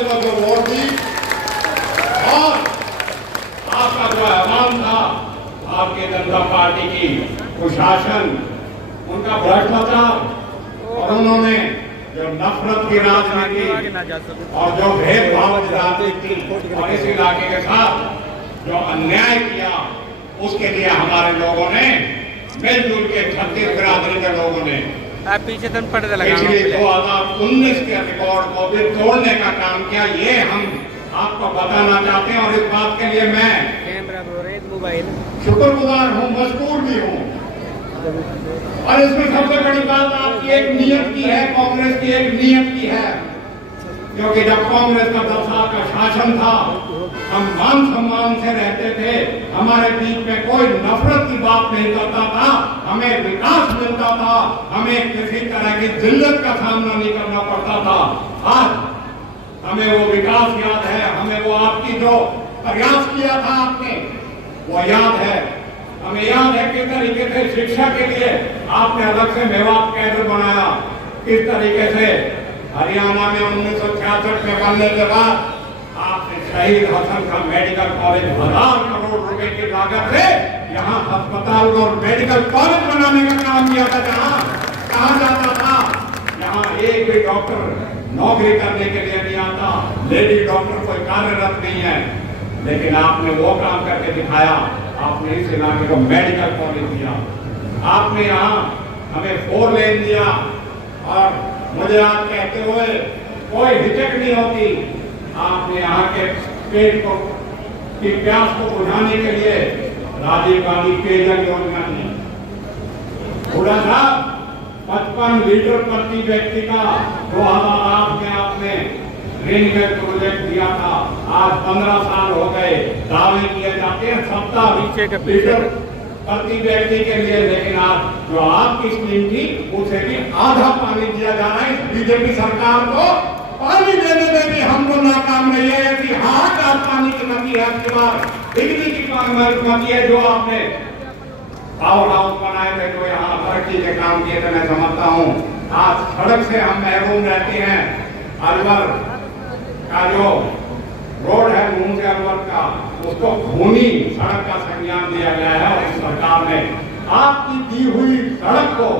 ने मुझे वोट दी और आपका जो आह्वान था भारतीय जनता पार्टी की कुशासन, उनका भ्रष्टाचार और उन्होंने जो नफरत की राजनीति और जो भेदभाव की राजनीति और इस इलाके के साथ जो अन्याय किया, उसके लिए हमारे लोगों ने मिलजुल के 36 बिरादरी के लोगों ने पीछे पिछले 2019 के रिकॉर्ड को भी तोड़ने का काम किया। ये हम आपको बताना चाहते हैं और इस बात के लिए मैं शुक्रगुजार हूँ, मशकूर भी हूँ। और इसमें सबसे बड़ी बात आपकी एक नीयत की है, कांग्रेस की एक नीयत की है, क्योंकि जब कांग्रेस का 10 साल का शासन था, हम मान सम्मान से रहते थे, हमारे बीच में कोई नफरत की बात नहीं करता था, हमें विकास मिलता था, हमें किसी तरह की जिल्लत का सामना नहीं करना पड़ता था। आज हमें वो विकास याद है, हमें वो आपकी जो प्रयास किया था आपने वो याद है। हमें याद है किस तरीके से शिक्षा के लिए आपने अलग से मेवात केंद्र बनाया, किस तरीके से हरियाणा में 1966 में बनने के बाद आपने शहीद हसन का मेडिकल कॉलेज 1000 करोड़ रुपए की लागत से यहाँ अस्पताल और मेडिकल कॉलेज बनाने का काम किया था। जहाँ कहा जाता था यहाँ एक भी डॉक्टर नौकरी करने के लिए नहीं आता, लेडी डॉक्टर कोई कार्यरत नहीं है, लेकिन आपने वो काम करके दिखाया। आपने इस इलाके को मेडिकल कॉलेज दिया, आपने यहाँ हमें 4 लेन दिया और मुझे आज कहते हुए कोई हिचक नहीं होती, आपने यहाँ के पेट को की प्यास को बुझाने के लिए राजीव गांधी पेयजल योजना दी। थोड़ा सा 55 लीटर प्रति व्यक्ति का 2008 में आपने रेनगेट प्रोजेक्ट दिया था। आज 15 साल हो गए, दावे किए जाते हैं 70 लीटर प्रति व्यक्ति के लिए, लेकिन आज जो आपकी स्कीम थी उसे भी आधा पानी दिया जा रहा है। बीजेपी सरकार को पानी देने में भी हम लोग नाकाम नहीं है कि हाहाकार पानी की कमी है, आपके पास बिजली की कमी है। जो आपने पावर हाउस बनाए थे, जो यहाँ तरक्की के काम किए थे, मैं समझता हूँ आज सड़क से हम महरूम रहते हैं। अलवर का जो रोड है मुंह से अलवर का, उसको खूनी सड़क का संज्ञान दिया गया है और इस सरकार ने आपकी दी हुई सड़क को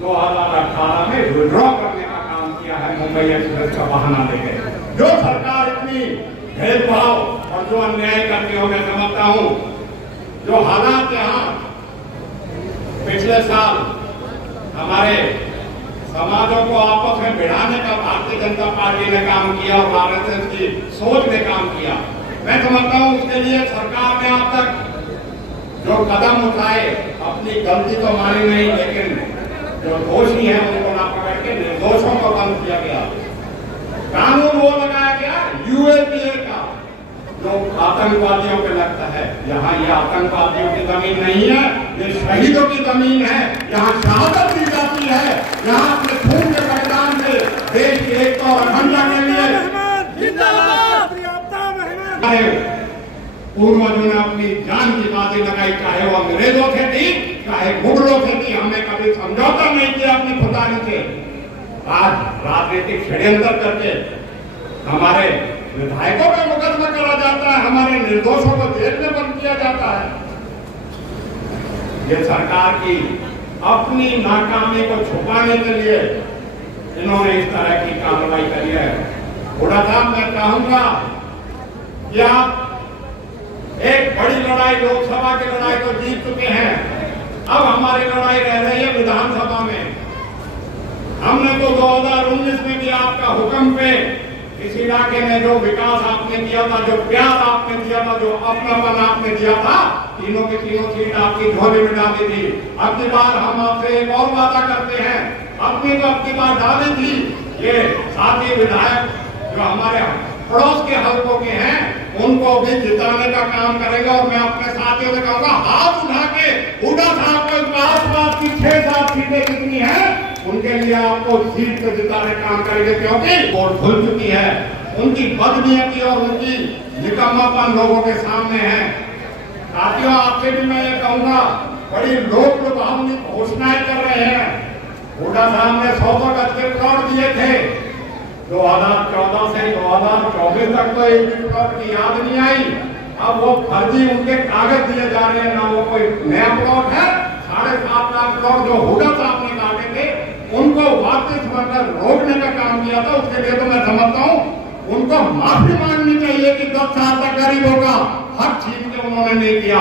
2018 में विड्रॉ करने का काम किया है, मुंबई एक्सप्रेस का बहाना देके। जो सरकार इतनी भेदभाव और जो अन्याय करती हो, मैं समझता हूँ जो हालात यहाँ पिछले साल हमारे समाजों को आपस में भिड़ाने का भारतीय जनता पार्टी ने काम किया और आरएसएस की सोच ने काम किया, मैं समझता हूँ उसके लिए सरकार ने अब तक जो कदम उठाए, अपनी गलती तो मानी नहीं, लेकिन जो दोषी है उनको ना पकड़ के निर्दोषों को बंद किया गया। कानून वो लगाया गया यूएपीए का, जो आतंकवादियों पे लगता है। यहाँ ये आतंकवादियों की जमीन नहीं है, ये शहीदों की जमीन है। यहाँ शहादत दी जाती है, यहाँ अपने खून के बलिदान से देश की एकता और अखंडता के लिए पूर्वजों ने अपनी जान की बाजी लगाई, चाहे वो अंग्रेजों से थी, चाहे मुगलों से थी। हमने कभी समझौता नहीं किया अपनी खुदाई से। आज राजनीतिक षड्यंत्र करके हमारे विधायकों पर मुकदमा करा जाता है, हमारे निर्दोषों को जेल में बंद किया जाता है। ये सरकार की अपनी नाकामी को छुपाने के लिए इन्होंने इस तरह की कार्रवाई करी है। थोड़ा सा मैं चाहूंगा कि आप एक बड़ी लड़ाई, लोकसभा की लड़ाई तो जीत चुके हैं, अब हमारी लड़ाई रह रही है विधानसभा में। हमने तो 2019 में भी आपका हुक्म पे इस इलाके में जो विकास आपने किया था, जो प्यार आपने दिया था, जो अपनापन आपने दिया था, तीनों की तीनों सीट आपकी झोली में डाली थी। अब की बार हम आपसे एक और वादा करते हैं, अपनी तो अब की बार डाली थी, ये साथी विधायक जो हमारे पड़ोस के हल्कों के हैं उनको भी जिताने का काम करेंगे। और मैं अपने साथियों से कहूंगा, हाथ उठा के हुड्डा साहब को इस आसपास की 6-7 सीटें कितनी है उनके लिए आपको सीट से जिताने काम करेंगे, क्योंकि वोट खुल चुकी है। उनकी बदनीयती और उनकी निकम्मापन लोगों के सामने है। साथियों, आपसे भी मैं ये कहूंगा, बड़ी लोक लुभावनी घोषणाएं कर रहे हैं। हुड्डा साहब ने 100 गज के प्लॉट दिए थे, 2014 से 2024 तक तो एक भी प्लॉट की याद नहीं आई। अब वो फर्जी उनके कागज दिए जा रहे हैं, ना वो कोई नया प्लॉट है। 7.5 लाख प्लॉट जो हुडा साहब ने काटे थे उनको वापस मतलब रोकने का काम किया था। उसके लिए तो मैं समझता हूँ उनको माफी मांगनी चाहिए कि 10 साल तक गरीबों का हक छीन के उन्होंने नहीं किया।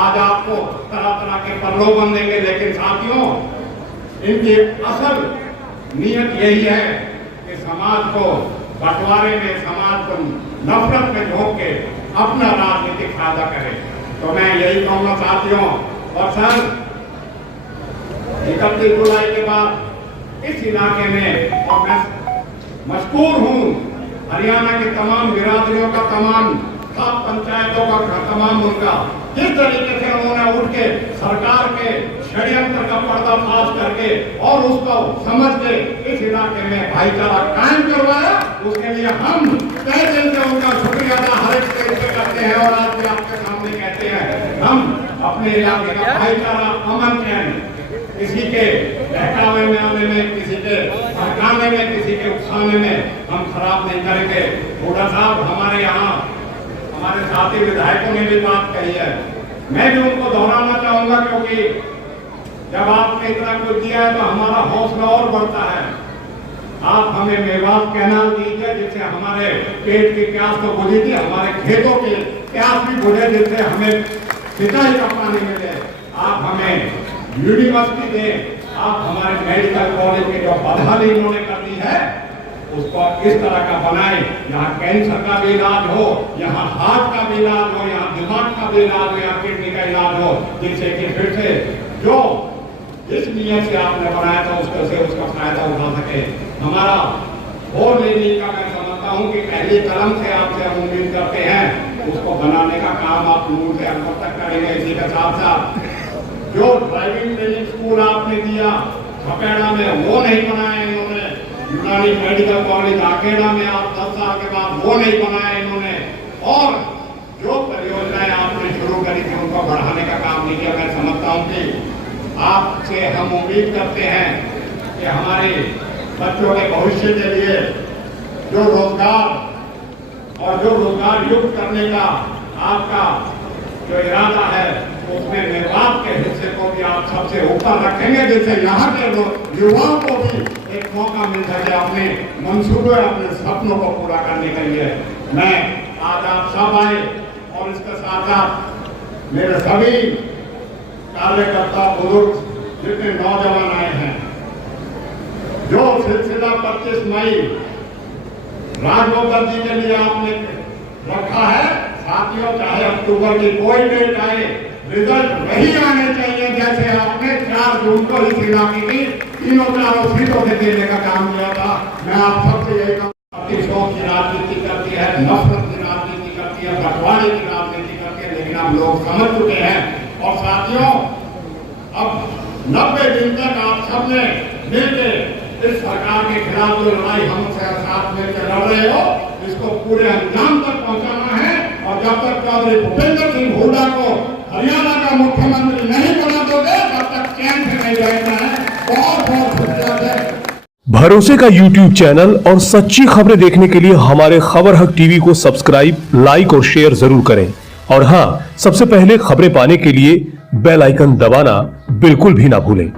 आज आपको तरह तरह के प्रलोभन देंगे, लेकिन साथियों इनकी असल नियत यही है कि समाज को बंटवारे में, समाज को नफरत में झोंक के अपना राजनीतिक फायदा करे। तो मैं यही कहूंगा साथियों, और सर 31 जुलाई के बाद इस इलाके में, और मैं मशकूर हूं हरियाणा की तमाम बिरादरियों का, तमाम 7 पंचायतों का, तमाम उनका जिस तरीके से उन्होंने उठ के सरकार के षड्यंत्र का पर्दाफाश करके और उसको समझ के इस इलाके में भाईचारा कायम करवाया, उसके लिए हम तहे दिल से उनका शुक्रिया अदा हर एक स्टेज पे करते हैं। और आज भी आपके सामने कहते हैं हम अपने इलाके का भाईचारा, अमन चैन, किसी के बहकावे में आने में, किसी के भड़काने में, किसी के उकसाने में हम खराब नहीं करेंगे। हुडा साहब हमारे यहाँ हमारे साथी विधायकों ने भी बात कही है, मैं भी उनको दोहराना चाहूंगा, क्योंकि जब आपने इतना कुछ दिया है तो हमारा हौसला और बढ़ता है। आप हमें मेवात कहना दीजिए जिससे हमारे पेट की प्यास तो बुझी थी, हमारे खेतों की प्यास भी बुझे, जिससे हमें सिंचाई का पानी मिले। आप हमें यूनिवर्सिटी दें, आप हमारे मेडिकल कॉलेज की जो बदहाली इन्होंने कर दी है उसको इस तरह का बनाए, यहाँ कैंसर का भी इलाज हो, यहाँ हार्ट का भी इलाज हो, यहाँ दिमाग का भी इलाज हो, यहाँ किडनी का इलाज हो, जिससे कि फिर से जो इस नियत से आपने बनाया था उसको से उसका फायदा उठा सके। हमारा और लेने का मैं समझता हूँ कि पहले कलम से आपसे हम उम्मीद करते हैं, उसको बनाने का काम आप नूर से अंत तक करेंगे। इसी के साथ साथ जो ड्राइविंग ट्रेनिंग स्कूल आपने दिया छपेड़ा में वो नहीं बनाया इन्होंने, यूनानी मेडिकल कॉलेज आखेड़ा में आप 10 साल के बाद वो नहीं बनाया इन्होंने, और जो परियोजनाएं आपने शुरू करी थी उनको बढ़ाने का काम नहीं किया। मैं समझता हूँ कि आपसे हम उम्मीद करते हैं कि हमारे बच्चों के भविष्य के लिए जो रोजगार और जो रोजगार युक्त करने का आपका जो इरादा है उसमें मेवात के हिस्से को भी आप सबसे ऊपर रखेंगे, जिससे यहाँ के युवाओं को भी एक मौका मिल सके अपने मंसूबे, अपने सपनों को पूरा करने के लिए। मैं आज आप सब आए और इसके साथ साथ मेरे सभी कार्यकर्ता, बुजुर्ग, जितने नौजवान आए हैं, जो सिलसिला 25 मई राजगोपाल जी के लिए आपने रखा है, साथियों चाहे अक्टूबर की कोई डेट आए, रिजल्ट वही आने चाहिए जैसे आपने 4 जून को इस इलाके की 3-4 सीटों से देने का काम किया था। मैं आप सबसे यही कहूँगा, शौक की राजनीति करती है, नफरत की राजनीति करती है, बंटवारे की राजनीति करती है, लेकिन हम लोग समझ चुके हैं। और साथियों अब 90 दिन तक आप सबने मिलकर इस सरकार के खिलाफ जो लड़ाई हम साथ मिलकर लड़ रहे हो, इसको पूरे अंजाम तक पहुंचाना है। और जब तक चौधरी भूपेंद्र सिंह हुड्डा को हरियाणा का मुख्यमंत्री नहीं बना दोगे तब तक चैन से नहीं बैठना है। बहुत बहुत शुक्रिया है। भरोसे का YouTube चैनल और सच्ची खबरें देखने के लिए हमारे खबर हक टीवी को सब्सक्राइब, लाइक और शेयर जरूर करें। और हाँ, सबसे पहले खबरें पाने के लिए बेल आइकन दबाना बिल्कुल भी ना भूलें।